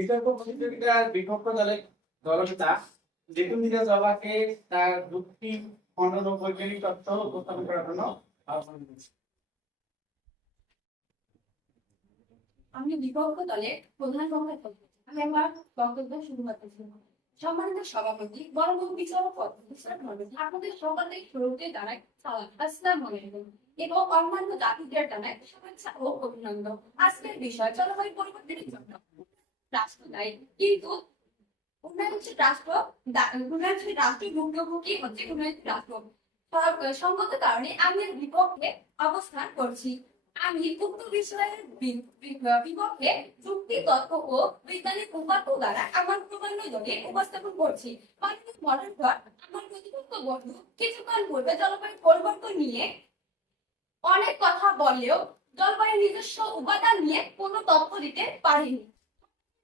বিতর্ক প্রতিযোগিতার বিপক্ষ দলে দলনেতা জেতুন্দিরা জবাকে তার যুক্তি, খণ্ডন ও বৈজ্ঞানিক তথ্য উপস্থাপন করার জন্য আহ্বান করছি আমি বিপক্ষ দলের প্রধান বক্তা আমি আমার বক্তব্য শুরু করতেছি সম্মানিত সভাপতি বড় বিচারক আপনাদের সকলের শুরুতে সালাম। এবং অন্যান্য জাতিদের জানাই শুভেচ্ছা ও অভিনন্দন। আজকের বিষয় জলবায়ু পরিবর্তনের জন্য। বৈজ্ঞানিক উপাত্ত দ্বারা আমার প্রমাণগুলোকে উপস্থাপন করছি। মানবিক মডেল পর আমার প্রতিপক্ষ বন্ধু কিছুক্ষণ পূর্বে জলবায়ু পরিবর্তন নিয়ে অনেক কথা বললেও জলবায়ু নিজস্ব উপাদান নিয়ে কোনো তথ্য দিতে পারেনি।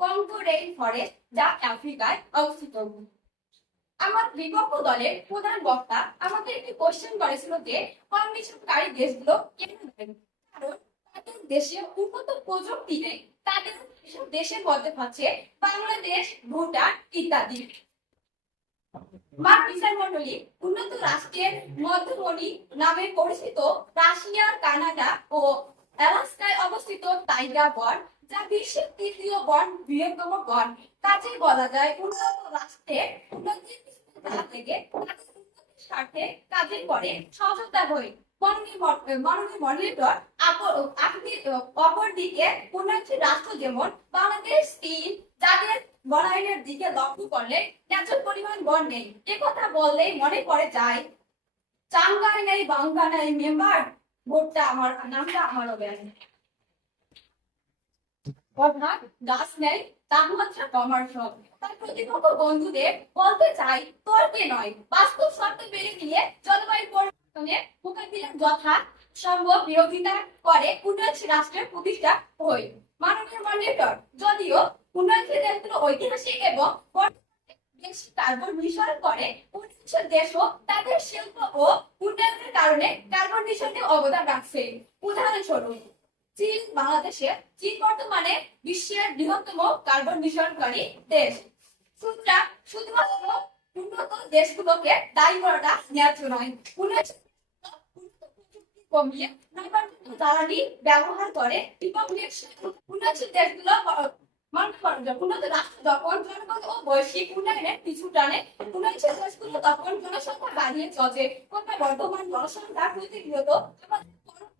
কঙ্গো রেইন ফরেস্ট যা আফ্রিকায় অবস্থিত আমার বিপক্ষ দলের প্রধান বক্তা আমাদের একটি কোশ্চেন করেছিল যে কমিশনকারী দেশগুলো কেন কারণ তাদের দেশে উন্নত প্রযুক্তি নেই। তাদের দেশের মধ্যে হচ্ছে বাংলাদেশ, ভুটান ইত্যাদি। মার বিচার মন্ডলী উন্নত রাষ্ট্রের মধ্যমণি নামে পরিচিত রাশিয়া, কানাডা ও আলাস্কায় অবস্থিত টাইগার বন যা বিশ্বের তৃতীয় বন, বৃহত্তম বন। বলা যায় উন্নত উন্নতির থেকে স্বার্থে সহযোগিতা হয়ে উন্নয়নশীল রাষ্ট্র যেমন বাংলাদেশ, চীন যাদের বনায়নের দিকে লক্ষ্য করলে ন্যায্য পরিমাণ বন নেই। কথা বললেই মনে পড়ে যায়, চাঙ্গাই নেই, বাঙ্গা নেই, মেম্বার। ভোটটা আমার, নামটা আমার হবে অর্থাৎ গাছ নেই তাপমাত্রা কমার সব। তার প্রতিপক্ষ বন্ধুদের বলতে চাই, তর্কে নয়, বাস্তব শর্ত মেনে নিয়ে জলবায়ু পরিবর্তনে মোকাবিলার যথা সম্ভব বিরোধিতা করে উন্নয়নশীল রাষ্ট্রের প্রতিষ্ঠা হই। মাননীয় মনিটর যদিও উন্নয়নশীল দেশগুলো ঐতিহাসিক এবং বেশি কার্বন নিঃসরণ করে, উন্নয়নশীল দেশও তাদের শিল্প ও উন্নয়নের কারণে কার্বন নিঃসরণে অবদান রাখছে। উদাহরণস্বরূপ চীন বাংলাদেশে চীন বর্তমানে বিশ্বের বৃহত্তম কার্বন নিঃসরণকারী দেশ। সুতরাং শুধুমাত্র উন্নত দেশগুলোকে দায়ী করাটা ন্যায্য নয়। কমিয়ে জ্বালানি ব্যবহার করে উন্নয়নশীল দেশগুলো জনগণ ও বৈশ্বিক উন্নয়নের পিছু টানে উন্নয়নশীল দেশগুলো তখন জনসংখ্যা বাড়িয়ে চলে। বর্তমান জনসংখ্যা প্রতিনিয়ত